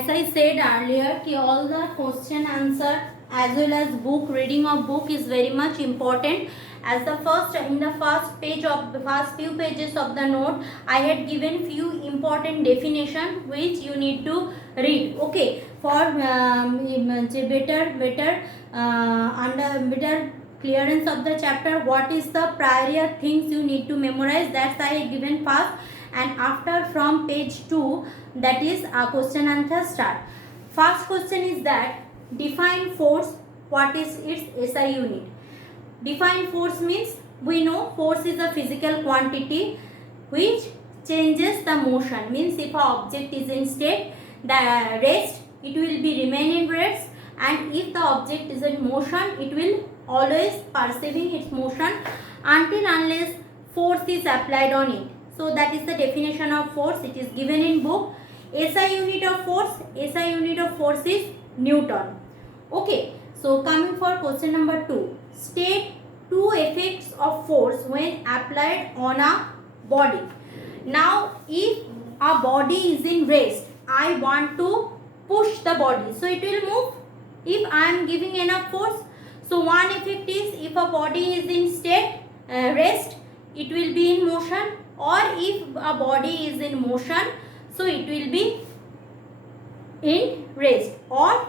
as I said earlier, कि all the question answer as well as book reading of book is very much important. As the first in the first page of the first few pages of the note, I had given few important definition which you need to read. Okay, for better clearance of the chapter, what is the prior things you need to memorize, that's I had given first, and after from page 2, that is a question answer start. First question is that define force. What is its SI unit? Define force means we know force is a physical quantity which changes the motion. Means if an object is in state the rest, it will be remain in rest, and if the object is in motion, it will always perceiving its motion until unless force is applied on it. So that is the definition of force. It is given in book. SI unit of force. SI unit of force is Newton. Okay. So coming for question number 2. State two effects of force when applied on a body. Now if a body is in rest, I want to push the body, so it will move if I am giving enough force. So one effect is if a body is in state rest, it will be in motion, or if a body is in motion, so it will be in rest. Or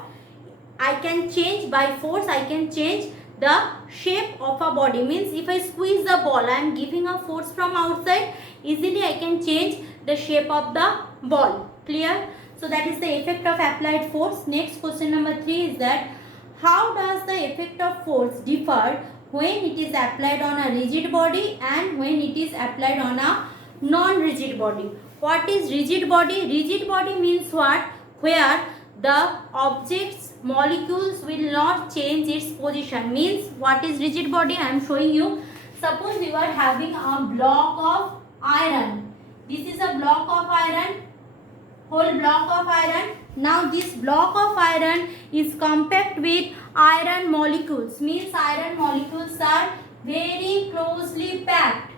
I can change by force, I can change the shape of a body. Means if I squeeze the ball, I am giving a force from outside, easily I can change the shape of the ball. Clear? So that is the effect of applied force. Next question number 3 is that how does the effect of force differ when it is applied on a rigid body and when it is applied on a non-rigid body? What is rigid body? Rigid body means what? Where the object's molecules will not change its position. Means what is rigid body? I am showing you. Suppose you are having a block of iron. This is a block of iron, whole block of iron. Now this block of iron is compact with iron molecules. Means iron molecules are very closely packed.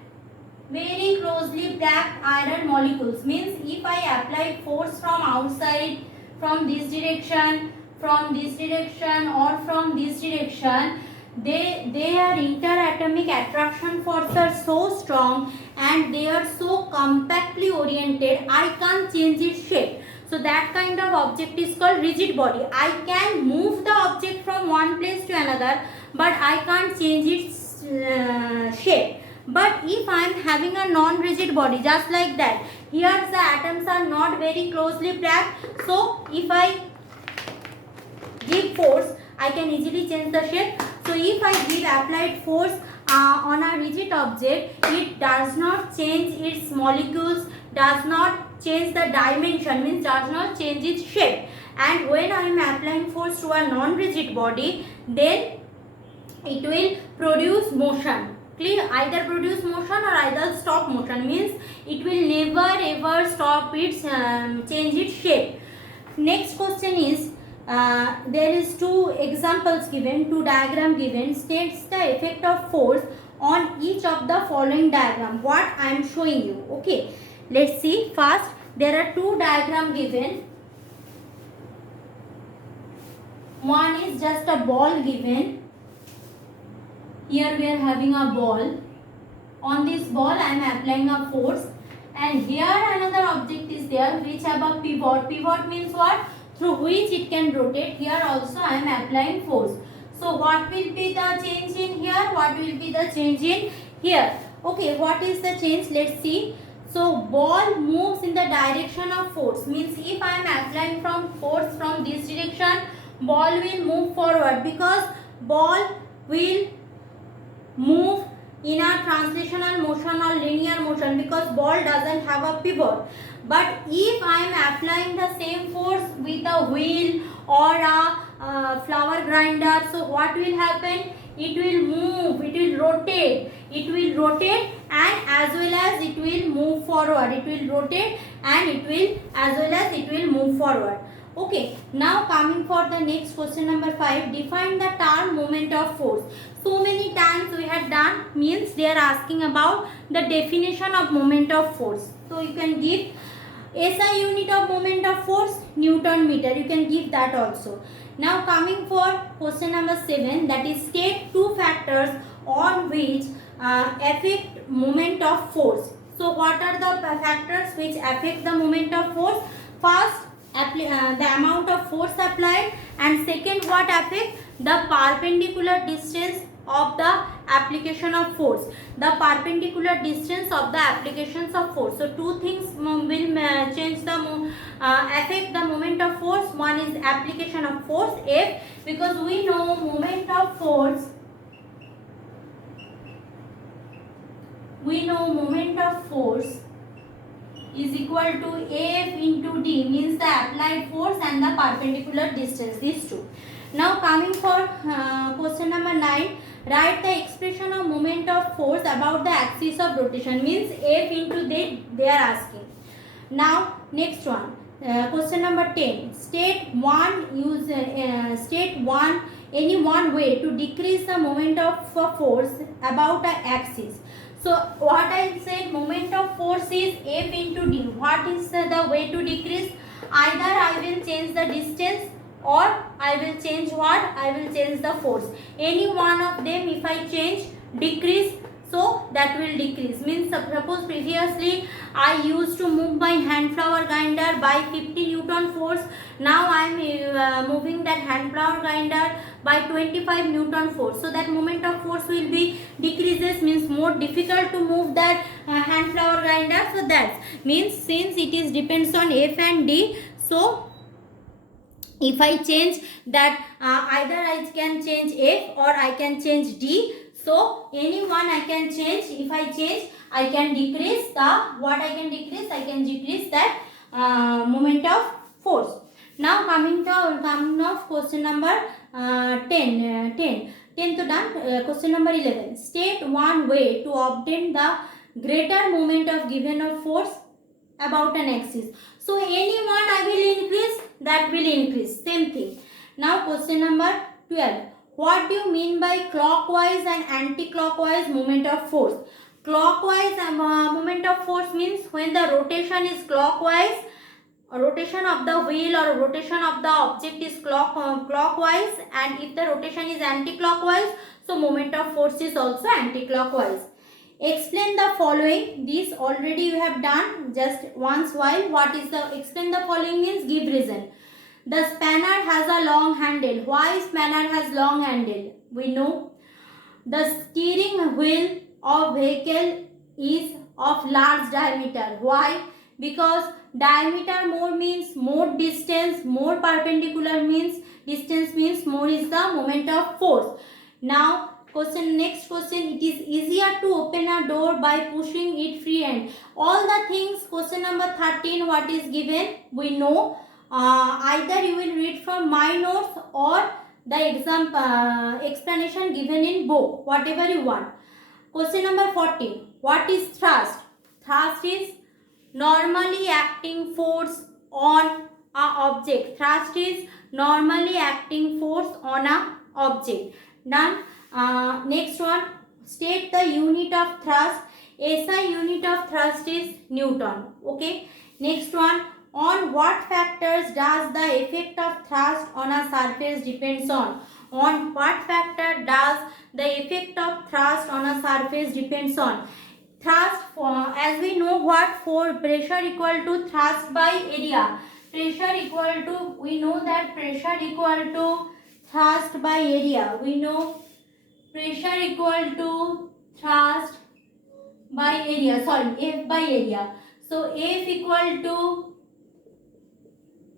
Very closely packed iron molecules. Means if I apply force from outside, from this direction, from this direction, or from this direction, their interatomic attraction force are so strong and they are so compactly oriented, I can't change its shape. So that kind of object is called rigid body. I can move the object from one place to another, but I can't change its shape. But if I am having a non-rigid body, just like that, here the atoms are not very closely packed, so if I give force, I can easily change the shape. So if I give applied force on a rigid object, it does not change its molecules, does not change the dimension, means does not change its shape. And when I am applying force to a non-rigid body, then it will produce motion. Clear? Either produce motion or either stop motion. Means it will never ever stop its change its shape. Next question is there is two examples given, two diagram given, states the effect of force on each of the following diagram. What I am showing you. Okay, let's see. First, there are two diagram given. One is just a ball given. Here we are having a ball. On this ball I am applying a force, and here another object is there which have a pivot. Pivot means what? Through which it can rotate. Here also I am applying force. So what will be the change in here? What will be the change in here? Okay, what is the change? Let's see. So ball moves in the direction of force. Means if I am applying from force from this direction, ball will move forward, because ball will move in a translational motion or linear motion, because ball doesn't have a pivot. But if I am applying the same force with a wheel or a flour grinder, so what will happen? It will move, it will rotate, and as well as it will move forward. It will rotate and it will as well as it will move forward. Okay, now coming for the next question number 5, define the term moment of force. So many times we had done, means they are asking about the definition of moment of force. So you can give SI unit of moment of force, Newton meter. You can give that also. Now coming for question number 7, that is state two factors on which affect moment of force. So what are the factors which affect the moment of force? First, the amount of force applied, and second, what affect the perpendicular distance of the application of force, the perpendicular distance of the applications of force. So two things will change the affect the moment of force. One is application of force F, because we know moment of force, is equal to F into D, means the applied force and the perpendicular distance, these two. Now coming for question number 9, write the expression of moment of force about the axis of rotation, means F into D they are asking. Now next one, question number 10, state any one way to decrease the moment of force about an axis. So what I said, moment of force is F into D. What is the way to decrease? Either I will change the distance, or I will change what? I will change the force. Any one of them if I change, decrease, so that will decrease. Means suppose previously I used to move my hand flower grinder by 50 Newton force. Now I am moving that hand flower grinder by 25 Newton force. So that moment of force will be decreases, means more difficult to move that hand flower grinder. So that means since it is depends on F and D, so if I change that, either I can change F or I can change D. So any one I can change. If I change, I can decrease the, what I can decrease? I can decrease that moment of force. Now coming to question number 10 to done. Question number 11, state one way to obtain the greater moment of given of force about an axis. So any one I will increase, that will increase, same thing. Now question number 12, what do you mean by clockwise and anti-clockwise moment of force? Clockwise moment of force means when the rotation is clockwise, rotation of the wheel or rotation of the object is clockwise, and if the rotation is anti-clockwise, so moment of force is also anti-clockwise. Explain the following. This already you have done just once while. What is the explain the following means give reason. The spanner has a long handle. Why spanner has long handle? We know. The steering wheel of vehicle is of large diameter. Why? Because diameter more means more distance, more perpendicular means distance means more is the moment of force. Now next question, it is easier to open a door by pushing it free hand. All the things, question number 13, what is given we know. Either you will read from my notes or the exam explanation given in book, whatever you want. Question number 14, what is thrust? Thrust is normally acting force on a object. Thrust is normally acting force on a object. Done. Next one, state the unit of thrust. SI unit of thrust is Newton. Okay. Next one, on what factors does the effect of thrust on a surface depends on? On what factor does the effect of thrust on a surface depends on? Thrust, as we know what, for pressure equal to thrust by area. Pressure equal to, we know that pressure equal to thrust by area. We know pressure equal to thrust by area, sorry, F by area. So F equal to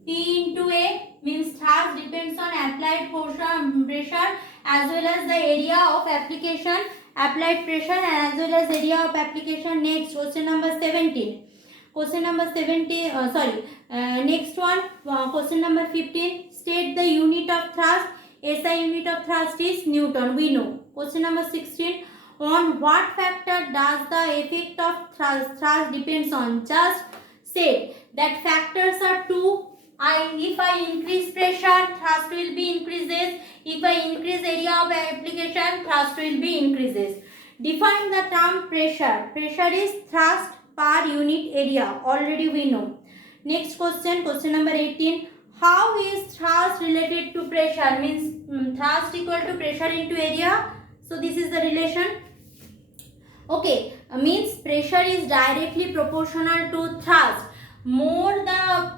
P into A, means thrust depends on applied pressure as well as the area of application, applied pressure and as well as area of application. Next, question number 17. Question number 17, next one, question number 15. State the unit of thrust. SI unit of thrust is Newton, we know. Question number 16. On what factor does the effect of thrust depends on? Just say that factors are two. If I increase pressure, thrust will be increases. If I increase area of application, thrust will be increases. Define the term pressure. Pressure is thrust per unit area. Already we know. Next question, question number 18. How is thrust related to pressure? Means thrust equal to pressure into area. So this is the relation. Okay, means pressure is directly proportional to thrust. More the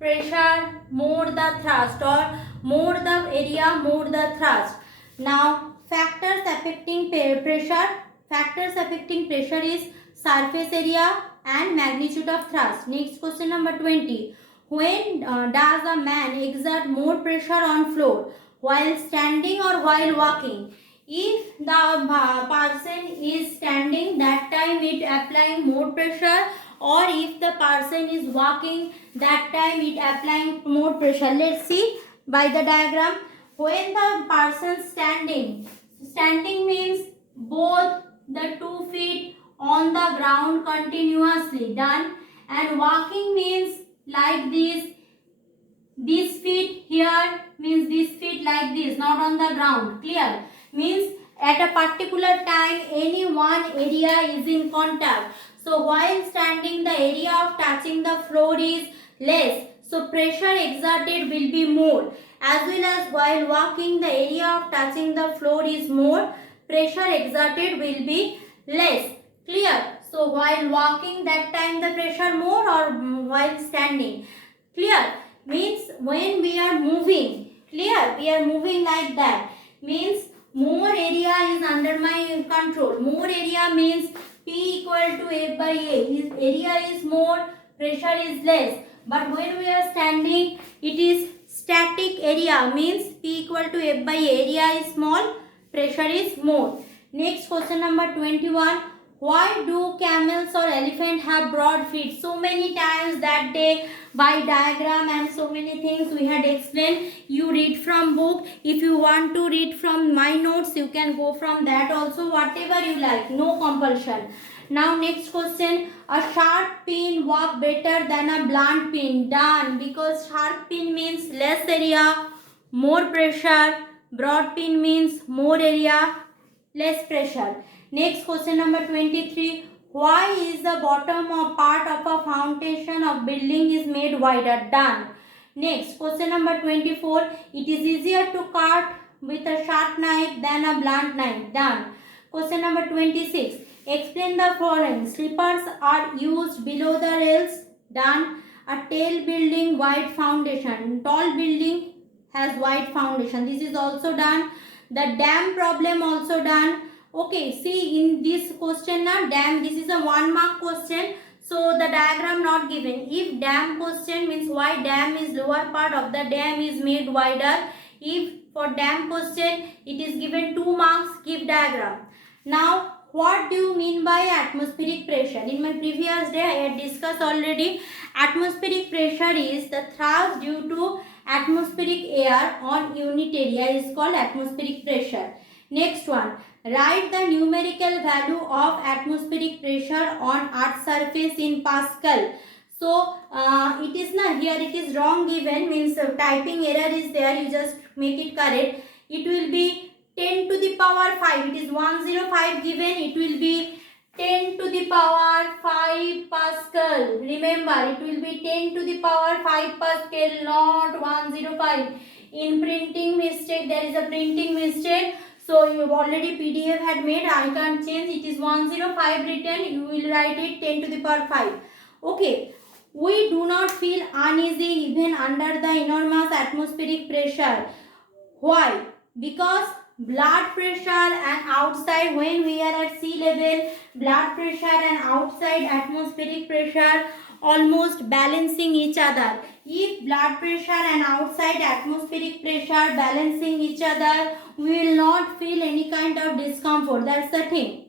pressure, more the thrust, or more the area, more the thrust. Now factors affecting pressure. Factors affecting pressure is surface area and magnitude of thrust. Next question number 20. When does a man exert more pressure on floor, while standing or while walking? If the person is standing, that time it applying more pressure, or if the person is walking, that time it applying more pressure. Let's see by the diagram. When the person standing means both the 2 feet on the ground continuously, done. And walking means like this feet here means this feet like this, not on the ground. Clear? Means at a particular time any one area is in contact. So while standing, the area of touching the floor is less, so pressure exerted will be more. As well as while walking, the area of touching the floor is more, pressure exerted will be less. Clear? So while walking, that time the pressure more, or while standing? Clear? Means when we are moving, clear, we are moving like that, means more area is under my control. More area means P equal to F by A. His area is more, pressure is less. But when we are standing, it is static area, means P equal to F by A. Area is small, pressure is more. Next question number 21. Why do camels or elephant have broad feet? So many times that day by diagram and so many things we had explained. You read from book. If you want to read from my notes, you can go from that also, whatever you like, no compulsion. Now next question. A sharp pin work better than a blunt pin. Done. Because sharp pin means less area, more pressure. Broad pin means more area, less pressure. Next question number 23. Why is the bottom or part of a foundation of building is made wider? Done. Next question number 24. It is easier to cut with a sharp knife than a blunt knife. Done. Question number 26. Explain the following. Slippers are used below the rails. Done. A tall building wide foundation. Tall building has wide foundation. This is also done. The dam problem also done. Okay, see in this question now, dam, this is a 1 mark question, so the diagram not given. If dam question means why dam is lower part of the dam is made wider. If for dam question it is given 2 marks, give diagram. Now what do you mean by atmospheric pressure? In my previous day I had discussed already. Atmospheric pressure is the thrust due to atmospheric air on unit area is called atmospheric pressure. Next one. Write the numerical value of atmospheric pressure on earth's surface in Pascal. So it is not here, it is wrong given, means typing error is there, you just make it correct. It will be 10 to the power 5, it is 105 given, it will be 10 to the power 5 Pascal. Remember, it will be 10 to the power 5 Pascal, not 105. In printing mistake, there is a printing mistake. So you have already PDF had made, I can't change, it is 105 written, you will write it 10 to the power 5. Okay, we do not feel uneasy even under the enormous atmospheric pressure. Why? Because blood pressure and outside, when we are at sea level, blood pressure and outside atmospheric pressure almost balancing each other. If blood pressure and outside atmospheric pressure balancing each other, we will not feel any kind of discomfort. That's the thing.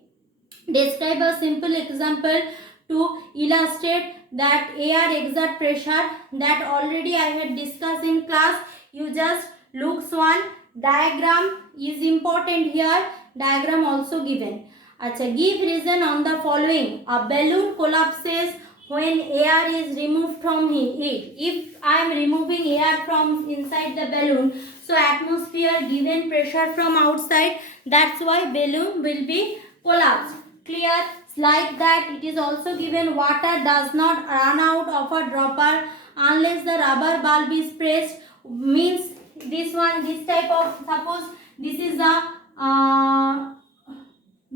Describe a simple example to illustrate that air exert pressure, that already I had discussed in class. You just look one. Diagram is important here. Diagram also given. Acha, give reason on the following. A balloon collapses when air is removed from it. If I am removing air from inside the balloon, so atmosphere given pressure from outside, that's why balloon will be collapsed. Clear? Like that, it is also given water does not run out of a dropper unless the rubber bulb is pressed. Means this one, this type of, suppose this is a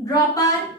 dropper.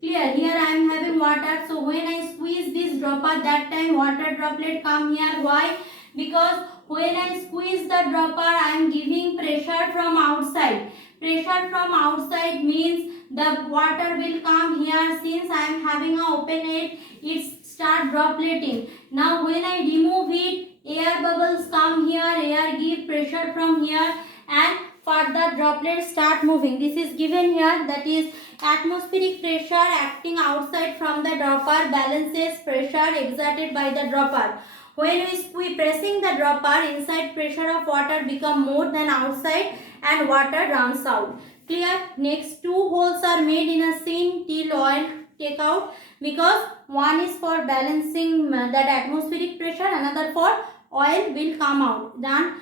Clear? Here I am having water. So when I squeeze this dropper, that time water droplet come here. Why? Because when I squeeze the dropper, I am giving pressure from outside. Pressure from outside means the water will come here. Since I am having a open end, it start droplating. Now when I remove it, air bubbles come here, air give pressure from here, and further droplets start moving. This is given here, that is atmospheric pressure acting outside from the dropper balances pressure exerted by the dropper. When we pressing the dropper, inside pressure of water become more than outside and water runs out. Clear? Next, two holes are made in a seam till oil take out, because one is for balancing that atmospheric pressure, another for oil will come out. Then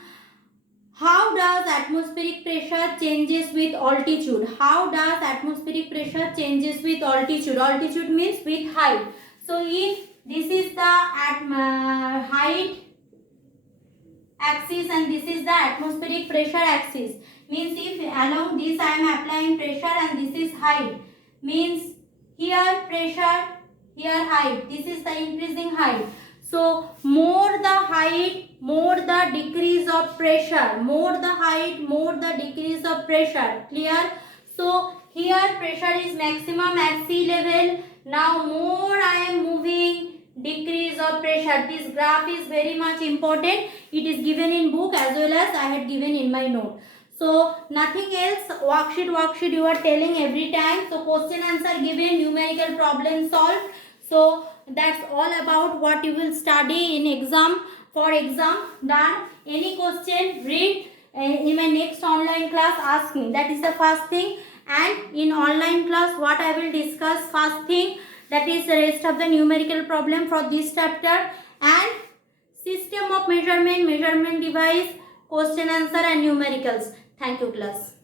how does atmospheric pressure changes with altitude? How does atmospheric pressure changes with altitude? Altitude means with height. So if this is the height axis and this is the atmospheric pressure axis, means if along this I am applying pressure and this is height, means here pressure, here height, this is the increasing height. So more the height, more the decrease of pressure, more the height, more the decrease of pressure. Clear? So here pressure is maximum at sea level. Now more I am moving, decrease of pressure. This graph is very much important. It is given in book as well as I had given in my note. So nothing else, worksheet you are telling every time. So question answer given, numerical problem solved. So that's all about what you will study in exam, for exam. Done. Any question, read. In my next online class, ask me. That is the first thing. And in online class, what I will discuss, first thing, that is the rest of the numerical problem for this chapter, and system of measurement, measurement device, question answer and numericals. Thank you class.